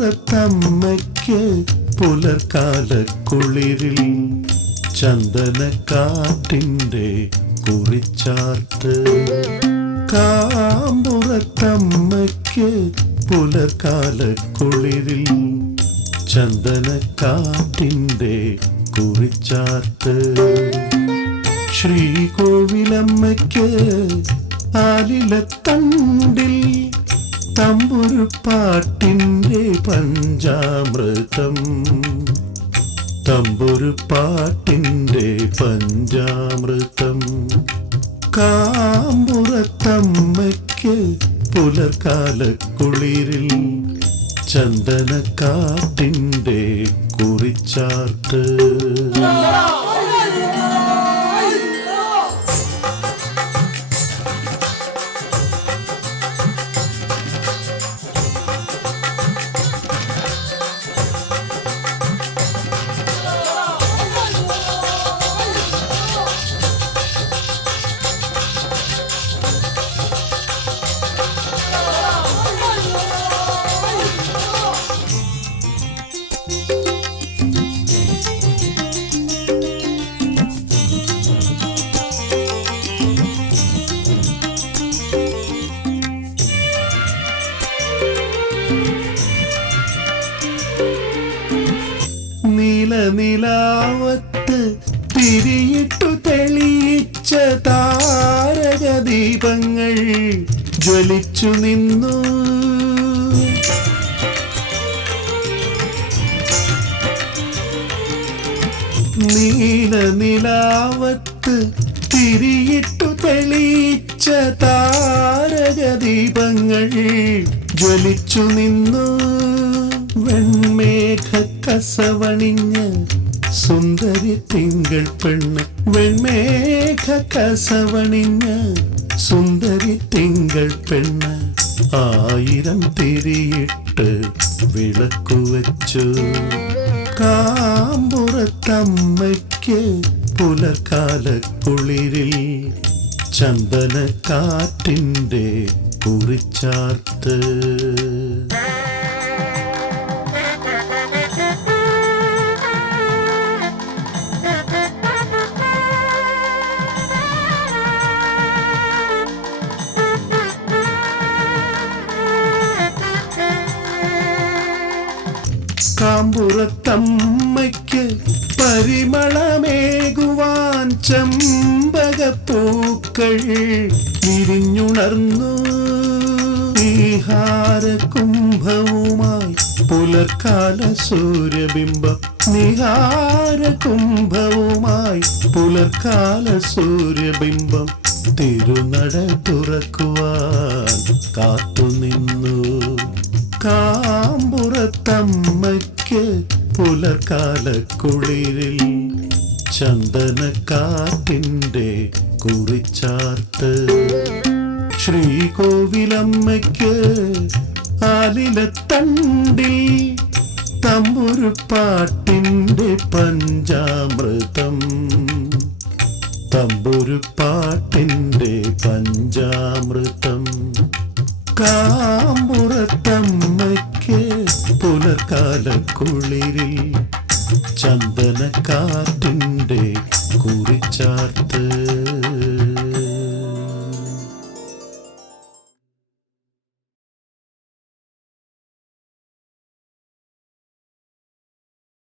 കാമ്പുറത്തമ്മയ്ക്ക് പുലർക്കാലക്കുളിരിൽ ചന്ദനക്കാറ്റിൻ്റെ കുറിച്ചാർത്ത്. കാമ്പുറത്തമ്മയ്ക്ക് പുലർക്കാലക്കുളിരിൽ ചന്ദനക്കാറ്റിൻ്റെ കുറിച്ചാർത്ത്. ശ്രീകോവിലമ്മയ്ക്ക് ആലിലത്തണ്ടിൽ തമ്പുരുപ്പാട്ടിൻ്റെ പഞ്ചാമൃതം. തമ്പുരുപ്പാട്ടിൻ്റെ പഞ്ചാമൃതം. കാമ്പുറത്തമ്മയ്ക്ക് പുലർക്കാലക്കുളിരിൽ ചന്ദനക്കാറ്റിൻ്റെ കുറിച്ചാർത്ത്. നീലനിലാവത്ത് തിരിയിട്ടു തെളിയിച്ച താരകദീപങ്ങൾ ജ്വലിച്ചു നിന്നു. നീലനിലാവത്ത് തിരിയിട്ടു തെളിയിച്ച താരകദീപങ്ങൾ ജ്വലിച്ചു നിന്നു. വെൺമേഘ കസവണിഞ്ഞ് സുന്ദരി തിങ്കൾ പെണ്ണ്. വെൺമേഘ കസവണിഞ്ഞ് സുന്ദരി തിങ്കൾ പെണ്ണ്. 1000 തിരിയിട്ട് വിളക്കുവച്ചു. കാമ്പുറത്തമ്മയ്ക്ക് പുലർക്കാലക്കുളിരിൽ ചന്ദനക്കാറ്റിൻ്റെ കുറിച്ചാർത്ത്. കാമ്പുറത്തമ്മയ്ക്ക് പരിമളമേകുവാൻ ചെമ്പകപ്പൂക്കൾ വിരിഞ്ഞുണർന്നു. നിഹാരകുംഭവുമായി പുലർക്കാല സൂര്യബിംബം. നിഹാരകുംഭവുമായി പുലർക്കാല സൂര്യബിംബം തിരുനട തുറക്കുവാൻ കാത്തുനിന്നു. കാമ്പുറത്തമ്മയ്ക്ക് പുലർക്കാലക്കുളിരിൽ ചന്ദനക്കാറ്റിൻ്റെ കുറിച്ചാർത്ത്. ശ്രീകോവിലമ്മയ്ക്ക് ആലിലത്തണ്ടിൽ തമ്പുരുപ്പാട്ടിൻ്റെ പഞ്ചാമൃതം. തമ്പുരുപ്പാട്ടിൻ്റെ പഞ്ചാമൃതം. കാമ്പുറത്തമ്മയ്ക്ക് പുലർക്കാലക്കുളിരിൽ ചന്ദനക്കാറ്റിൻ്റെ